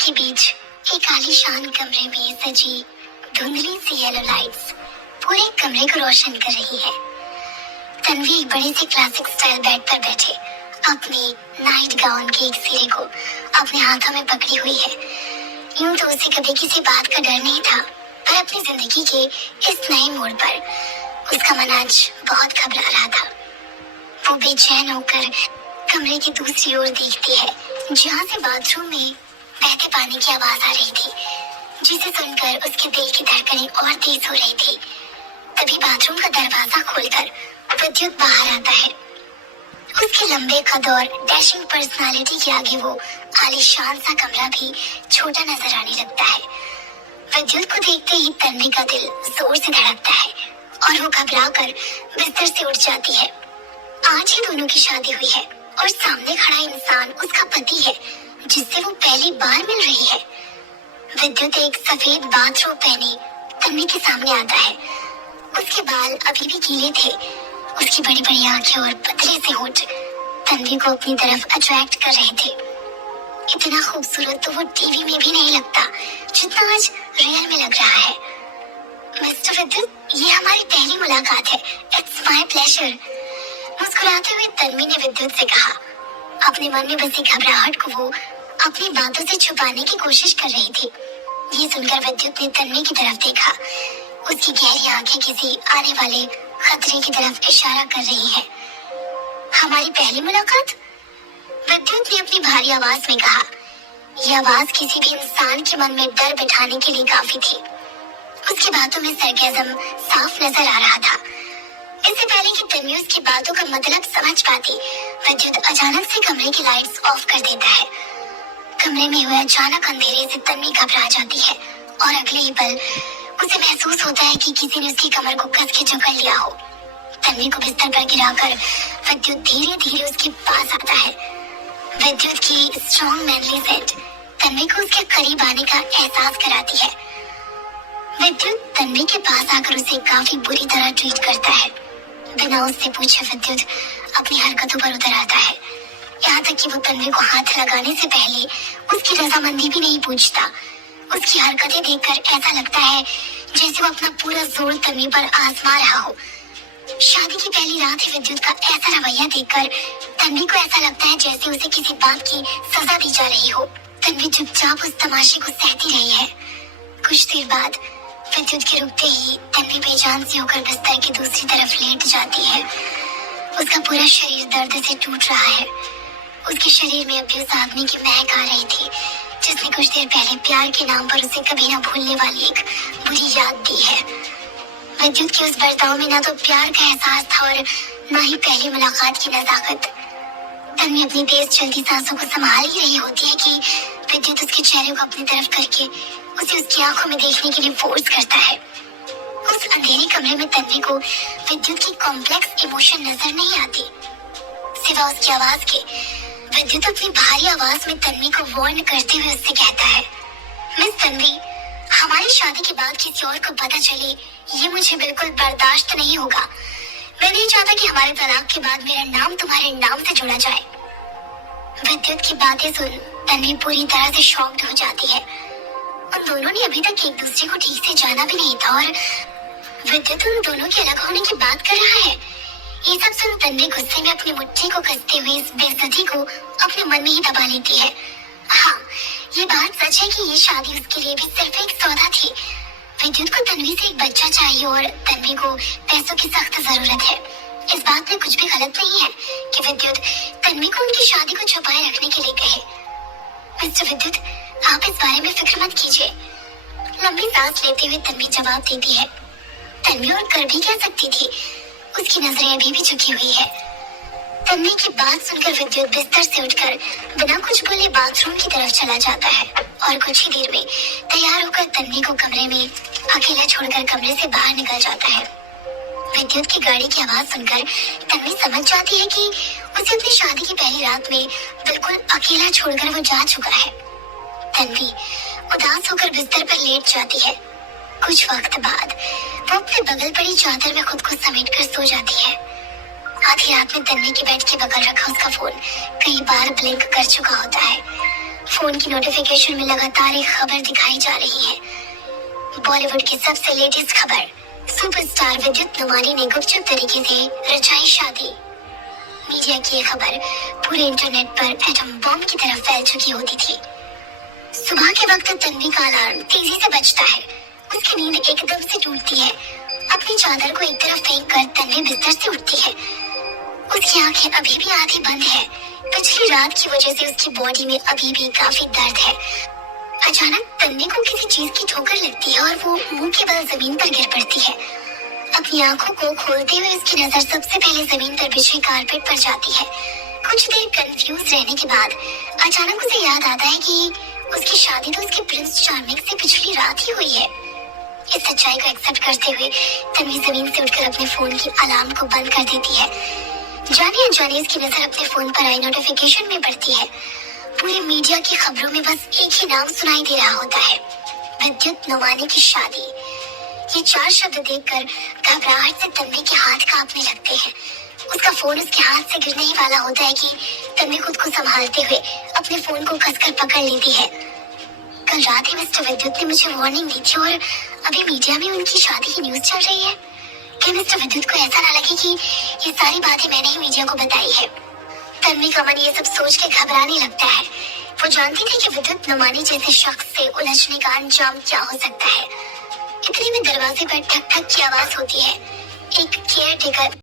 के बीच एक आलीशान कमरे में सजी धुंधली सी येलो लाइट्स पूरे कमरे को रोशन कर रही है। तन्वी एक बड़े से क्लासिक स्टाइल बेड पर बैठे अपने नाइट गाउन के एक सिरे को अपने हाथों में पकड़ी हुई है। यूं तो उसे कभी किसी बात का डर नहीं था, पर अपनी जिंदगी के इस नए मोड़ पर उसका मन आज बहुत घबरा रहा था। वो बेचैन होकर कमरे की दूसरी ओर देखती है, जहाँ से बाथरूम में बहते पानी की आवाज आ रही थी, जिसे सुनकर उसके दिल की धड़कनें और तेज हो रही थी। तभी बाथरूम का दरवाजा खोलकर विद्युत बाहर आता है। उसके लंबे कद और डैशिंग पर्सनालिटी के आगे वो आलीशान सा कमरा भी छोटा नजर आने लगता है। विद्युत को देखते ही तन्वी का दिल जोर से धड़कता है और वो घबरा कर बिस्तर से उठ जाती है। आज ही दोनों की शादी हुई है और सामने खड़ा इंसान उसका पति है, जिससे वो पहली बार मिल रही है। विद्युत एक सफेद बाथरोब पहने तन्वी के सामने आता है। उसके बाल अभी भी गीले थे। उसकी बड़ी बड़ी आंखें और पतले से होंठ तन्वी को अपनी तरफ अट्रैक्ट कर रहे थे। इतना खूबसूरत तो वो टीवी में भी नहीं लगता जितना आज रियल में लग रहा है। मिस्टर विद्युत, ये हमारी पहली मुलाकात है। It's my pleasure. मुस्कुराते हुए तन्वी ने विद्युत से कहा। अपने मन में बसी घबराहट को वो अपनी बातों से छुपाने की कोशिश कर रही थी। ये सुनकर विद्युत ने तन्वी की तरफ देखा। उसकी गहरी आंखें किसी आने वाले खतरे की तरफ इशारा कर रही है। हमारी पहली मुलाकात? विद्युत ने अपनी भारी आवाज में कहा। यह आवाज किसी भी इंसान के मन में डर बिठाने के लिए काफी थी। उसकी बातों में सरगर्म साफ नजर आ रहा था। इससे पहले कि तन्वी उसकी बातों का मतलब समझ पाती, विद्युत अचानक से कमरे की लाइट्स ऑफ कर देता है। कमरे में हुए अचानक अंधेरे से तन्वी घबरा जाती है और अगले ही पल उसे महसूस होता है कि किसी ने उसकी कमर को कस के जकड़ लिया हो। तन्वी को बिस्तर पर गिराकर विद्युत धीरे धीरे उसके पास आता है। विद्युत की स्ट्रॉन्ग मैनली सेंट तन्वी को उसके करीब आने का एहसास कराती है। विद्युत तन्वी के पास आकर उसे काफी बुरी तरह ट्रीट करता है। बिना उससे पूछे विद्युत अपनी हरकतों पर उतर आता है। यहाँ तक कि वो तन्वी को हाथ लगाने से पहले उसकी रजामंदी भी नहीं पूछता। उसकी हरकतें देखकर ऐसा लगता है जैसे वो अपना पूरा जोर तन्वी पर आजमा रहा हो। शादी की पहली रात ही विद्युत का ऐसा रवैया देखकर तन्वी को ऐसा लगता है जैसे उसे किसी बात की सजा दी जा रही हो। तन्वी चुपचाप उस तमाशे को सहती रही है। कुछ देर बाद विद्युत के रुकते ही तन्वी बेजान सी होकर बिस्तर की दूसरी तरफ लेट जाती है। उसका पूरा शरीर दर्द से टूट रहा है। उसके शरीर में अभी उस आदमी की महक आ रही थी, जिसने कुछ देर पहले प्यार के नाम पर उसे कभी ना भूलने वाली एक बुरी याद दी है। विद्युत के उस बर्ताव में ना तो प्यार का एहसास था और ना ही पहली मुलाकात की नजाकत। तन्वी अपनी तेज चलती सांसों को संभाल ही रही होती है कि विद्युत उसके चेहरे को अपनी तरफ करके उसे उसकी आंखों में देखने के लिए फोर्स करता है। उस अंधेरे कमरे में तन्वी को विद्युत की कॉम्प्लेक्स इमोशन नजर नहीं आती, सिवा उसकी आवाज के। विद्युत अपनी भारी आवाज में तन्वी को वार्न करते हुए उससे कहता है, मिस तन्वी, हमारी शादी के बाद किसी और को पता चले ये मुझे बिल्कुल बर्दाश्त नहीं होगा। मैं नहीं चाहता कि हमारे तलाक के बाद मेरा नाम तुम्हारे नाम से जुड़ा जाए। विद्युत की बातें सुन तन्वी पूरी तरह से शॉक्ड हो जाती है। उन दोनों ने अभी तक एक दूसरे को ठीक से जाना भी नहीं था और विद्युत उन दोनों के अलग होने की बात कर रहा है। ये सब सुन तन्वी गुस्से में अपनी मुट्ठी को कसते हुए इस बेइज्जती को अपने मन में ही दबा लेती है। हाँ, ये बात सच है कि ये शादी उसके लिए भी सिर्फ एक सौदा थी। विद्युत को तन्वी से एक बच्चा चाहिए और तन्वी को पैसों की सख्त जरूरत है। इस बात में कुछ भी गलत नहीं है कि विद्युत तन्वी को उनकी शादी को छुपाए रखने के लिए कहे। मिस्टर विद्युत, आप इस बारे में फिक्र मत कीजिए। लंबी सांस लेते हुए तन्वी जवाब देती है। तन्वी और कर भी क्या सकती थी, उसकी नजरें अभी भी झुकी हुई है। तन्वी की बात सुनकर विद्युत बिस्तर से उठकर बिना कुछ बोले बाथरूम की तरफ चला जाता है और कुछ ही देर में तैयार होकर तन्वी को कमरे में अकेला छोड़कर कमरे से बाहर निकल जाता है। विद्युत की गाड़ी की आवाज सुनकर तन्वी समझ जाती है कि उसे अपनी शादी की पहली रात में बिल्कुल अकेला छोड़कर वो जा चुका है। तन्वी उदास होकर बिस्तर पर लेट जाती है। कुछ वक्त बाद वो अपने बगल पड़ी चादर में खुद को समेटकर सो जाती है। आधी रात में तन्वी के बेड के बगल रखा उसका फोन कई बार ब्लिंक कर चुका होता है। फोन की नोटिफिकेशन में लगातार एक खबर दिखाई जा रही है। बॉलीवुड की सबसे लेटेस्ट खबर, सुपरस्टार विद्युत नुमानी ने गुपचुप तरीके से रचाई शादी। मीडिया की ये खबर पूरे इंटरनेट पर एटम बम की तरह फैल चुकी होती थी। सुबह के वक्त तन्वी का अलार्म तेजी से बजता है। उसकी नींद एकदम से टूटती है। अपनी चादर को एक तरफ फेंक कर तन्वी बिस्तर से उठती है। उसकी आंखें अभी भी आधी बंद है। पिछली रात की वजह से उसकी बॉडी में अभी भी काफी दर्द है। अचानक तन्वी को किसी चीज की ठोकर लगती है और वो मुंह के बल जमीन पर गिर पड़ती है। अपनी आंखों को खोलते हुए उसकी नजर सबसे पहले जमीन पर बिछे कारपेट पर जाती है। कुछ देर कंफ्यूज रहने के बाद अचानक उसे याद आता है कि उसकी शादी तो उसके प्रिंस चार्मिंग से पिछली रात ही हुई है। इस सच्चाई को एक्सेप्ट करते हुए तन्वी जमीन से उठकर अपने फोन की अलार्म को बंद कर देती है। जाने अनजाने उसकी नजर अपने फोन पर आई नोटिफिकेशन में पड़ती है। पूरी मीडिया की खबरों में बस एक ही नाम सुनाई दे रहा होता है, विद्युत नुमानी की शादी। ये 4 शब्द देखकर घबराहट से तन्वी के हाथ कांपने लगते हैं। उसका फोन उसके हाथ से गिरने ही वाला होता है कि तन्वी खुद को संभालते हुए अपने फोन को कसकर पकड़ लेती है। कल रात ही मिस्टर विद्युत ने मुझे वार्निंग दी थी और अभी मीडिया में उनकी शादी की न्यूज चल रही है। क्या मिस्टर विद्युत को ऐसा ना लगे कि ये सारी बातें मैंने ही मीडिया को बताई है? तन्वी का मन ये सब सोच के घबराने लगता है। वो जानती थी कि विद्युत नुमानी जैसे शख्स से उलझने का अंजाम क्या हो सकता है। इतने में दरवाजे पर ठक ठक की आवाज होती है। एक केयर टेकर